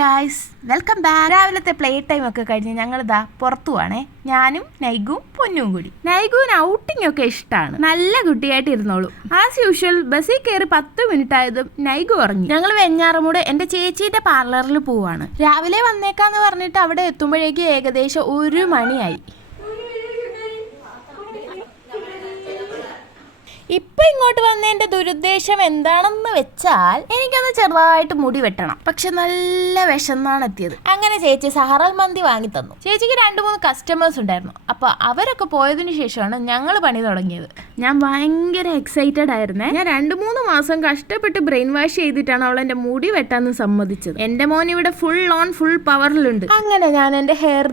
Guys, welcome back. രാവിലത്തെ play time ഒക്കെ കഴിഞ്ഞ് ഞങ്ങളിതാ പുറത്തു പോവാണേ. ഞാനും നൈഗും പൊന്നും കൂടി. നൈഗുവിന് ഔട്ടിംഗ് ഒക്കെ ഇഷ്ടമാണ്. നല്ല കുട്ടിയായിട്ട് ഇരുന്നോളൂ. ആസ് യൂഷ്വൽ ബസ്സിൽ കയറി 10 മിനിറ്റ് ആയതും നൈഗു ഉറങ്ങി. ഞങ്ങൾ വെഞ്ഞാറമൂട് എൻ്റെ ചേച്ചീൻ്റെ പാർലറിൽ പോവാണ്. രാവിലെ വന്നേക്കാന്ന് പറഞ്ഞിട്ട് അവിടെ എത്തുമ്പോഴേക്ക് ഏകദേശം 1 മണിയായി. ഇപ്പൊ ഇങ്ങോട്ട് വന്നതിന്റെ ദുരുദ്ദേശം എന്താണെന്ന് വെച്ചാൽ എനിക്കൊന്ന് ചെറുതായിട്ട് മുടി വെട്ടണം. പക്ഷെ നല്ല വിശന്നാണ് എത്തിയത്. അങ്ങനെ ചേച്ചി സഹറൽ മന്തി വാങ്ങി തന്നു. ചേച്ചിക്ക് 2-3 കസ്റ്റമേഴ്സ് ഉണ്ടായിരുന്നു. അപ്പൊ അവരൊക്കെ പോയതിനു ശേഷമാണ് ഞങ്ങൾ പണി തുടങ്ങിയത്. ഞാൻ ഭയങ്കര എക്സൈറ്റഡ് ആയിരുന്നേ. ഞാൻ 2-3 മാസം കഷ്ടപ്പെട്ട് ബ്രെയിൻ വാഷ് ചെയ്തിട്ടാണ് അവൾ എന്റെ മുടി വെട്ടാന്ന് സമ്മതിച്ചത്. എന്റെ മോൻ ഇവിടെ ഫുൾ പവറിലുണ്ട്. അങ്ങനെ ഞാൻ എന്റെ ഹെയർ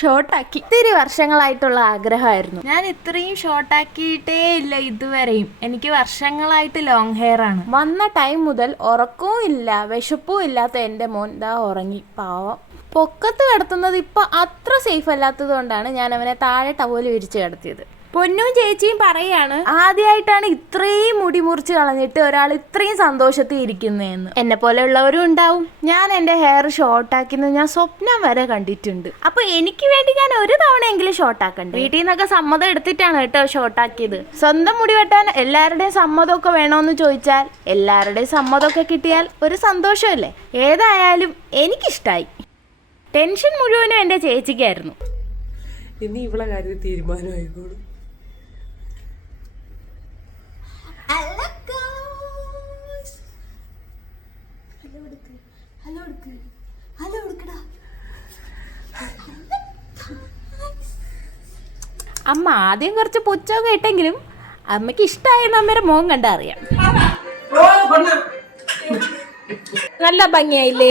ഷോർട്ടാക്കി. ഇത്തിരി വർഷങ്ങളായിട്ടുള്ള ആഗ്രഹമായിരുന്നു. ഞാൻ ഇത്രയും ഷോർട്ടാക്കിയിട്ടേ ഇല്ല ഇതുവരെ. എനിക്ക് വർഷങ്ങളായിട്ട് ലോങ് ഹെയർ ആണ്. വന്ന ടൈം മുതൽ ഉറക്കവും ഇല്ല വിശപ്പും ഇല്ലാത്ത എൻ്റെ മോൻ ദാ ഉറങ്ങി. പാവം. പൊക്കത്ത് കിടത്തുന്നത് ഇപ്പൊ അത്ര സേഫ് അല്ലാത്തത് കൊണ്ടാണ് ഞാൻ അവനെ താഴെ ടവല് വിരിച്ച് കിടത്തിയത്. പൊന്നും ചേച്ചിയും പറയാണ്, ആദ്യമായിട്ടാണ് ഇത്രയും മുടി മുറിച്ച് കളഞ്ഞിട്ട് ഒരാൾ ഇത്രയും സന്തോഷത്തിൽ ഇരിക്കുന്നതെന്ന്. എന്നെ പോലെ ഉള്ളവരും ഉണ്ടാവും. ഞാൻ എൻ്റെ ഹെയർ ഷോർട്ടാക്കുന്നത് ഞാൻ സ്വപ്നം വരെ കണ്ടിട്ടുണ്ട്. അപ്പൊ എനിക്ക് വേണ്ടി ഞാൻ ഒരു തവണയെങ്കിലും ഷോർട്ടാക്കണ്ടേ? വീട്ടിൽ നിന്നൊക്കെ സമ്മതം എടുത്തിട്ടാണ് കേട്ടോ ഷോർട്ടാക്കിയത്. സ്വന്തം മുടി വെട്ടാൻ എല്ലാവരുടെയും സമ്മതമൊക്കെ വേണോന്ന് ചോദിച്ചാൽ എല്ലാവരുടെയും സമ്മതമൊക്കെ കിട്ടിയാൽ ഒരു സന്തോഷമല്ലേ? ഏതായാലും എനിക്കിഷ്ടായി. ടെൻഷൻ മുഴുവനും എൻ്റെ ചേച്ചിക്കായിരുന്നു. ഇനി ഇവളെ കാര്യത്തിൽ തീരുമാനമായിക്കോളും. അമ്മ ആദ്യം കുറച്ച് പുച്ഛമൊക്കെ ഇട്ടെങ്കിലും അമ്മയ്ക്ക് ഇഷ്ടമായെന്ന് അമ്മയുടെ മോൻ കണ്ടാ അറിയാം. നല്ല ഭംഗിയായില്ലേ?